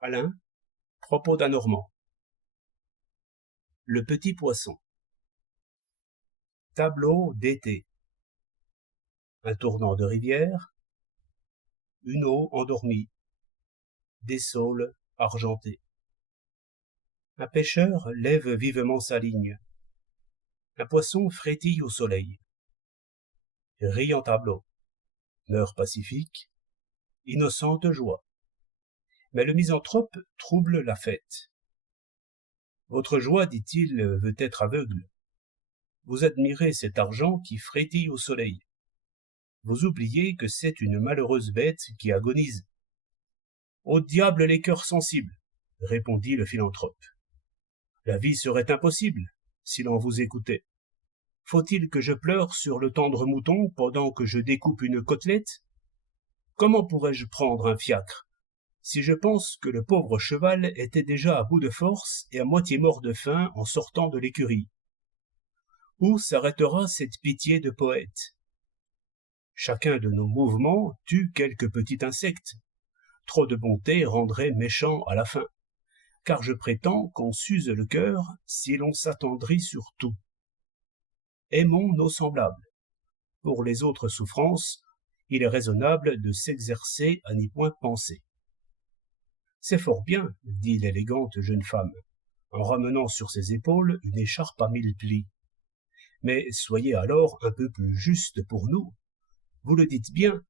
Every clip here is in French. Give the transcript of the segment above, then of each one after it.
Alain, propos d'un Normand. Le petit poisson. Tableau d'été. Un tournant de rivière, une eau endormie, des saules argentées. Un pêcheur lève vivement sa ligne. Un poisson frétille au soleil. Riant tableau, meurt pacifique, innocente joie. Mais le misanthrope trouble la fête. Votre joie, dit-il, veut être aveugle. Vous admirez cet argent qui frétille au soleil. Vous oubliez que c'est une malheureuse bête qui agonise. Au diable les cœurs sensibles, répondit le philanthrope. La vie serait impossible si l'on vous écoutait. Faut-il que je pleure sur le tendre mouton pendant que je découpe une côtelette? Comment pourrais-je prendre un fiacre si je pense que le pauvre cheval était déjà à bout de force et à moitié mort de faim en sortant de l'écurie? Où s'arrêtera cette pitié de poète? Chacun de nos mouvements tue quelque petit insecte. Trop de bonté rendrait méchant à la fin, car je prétends qu'on s'use le cœur si l'on s'attendrit sur tout. Aimons nos semblables. Pour les autres souffrances, il est raisonnable de s'exercer à n'y point penser. C'est fort bien, dit l'élégante jeune femme, en ramenant sur ses épaules une écharpe à 1000 plis. Mais soyez alors un peu plus juste pour nous. Vous le dites bien,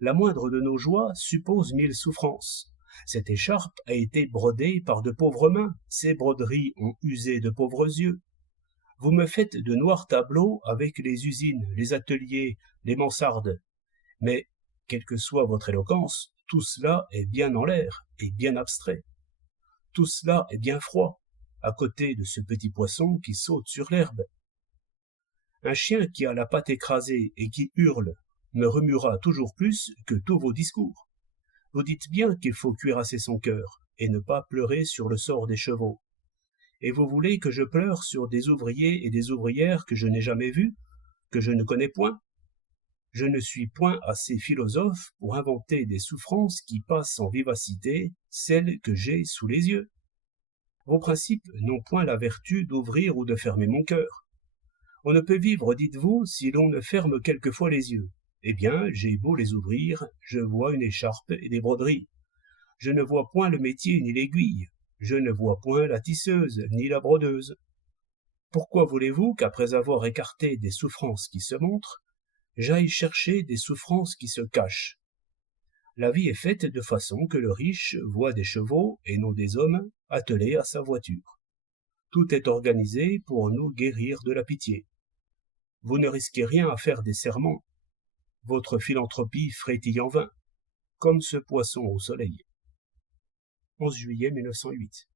la moindre de nos joies suppose 1000 souffrances. Cette écharpe a été brodée par de pauvres mains, ces broderies ont usé de pauvres yeux. Vous me faites de noirs tableaux avec les usines, les ateliers, les mansardes. Mais, quelle que soit votre éloquence, tout cela est bien en l'air et bien abstrait. Tout cela est bien froid, à côté de ce petit poisson qui saute sur l'herbe. Un chien qui a la patte écrasée et qui hurle me remuera toujours plus que tous vos discours. Vous dites bien qu'il faut cuirasser son cœur et ne pas pleurer sur le sort des chevaux. Et vous voulez que je pleure sur des ouvriers et des ouvrières que je n'ai jamais vus, que je ne connais point? Je ne suis point assez philosophe pour inventer des souffrances qui passent en vivacité celles que j'ai sous les yeux. Vos principes n'ont point la vertu d'ouvrir ou de fermer mon cœur. On ne peut vivre, dites-vous, si l'on ne ferme quelquefois les yeux. Eh bien, j'ai beau les ouvrir, je vois une écharpe et des broderies. Je ne vois point le métier ni l'aiguille. Je ne vois point la tisseuse ni la brodeuse. Pourquoi voulez-vous qu'après avoir écarté des souffrances qui se montrent, j'aille chercher des souffrances qui se cachent? La vie est faite de façon que le riche voit des chevaux et non des hommes attelés à sa voiture. Tout est organisé pour nous guérir de la pitié. Vous ne risquez rien à faire des serments. Votre philanthropie frétille en vain, comme ce poisson au soleil. 11 juillet 1908.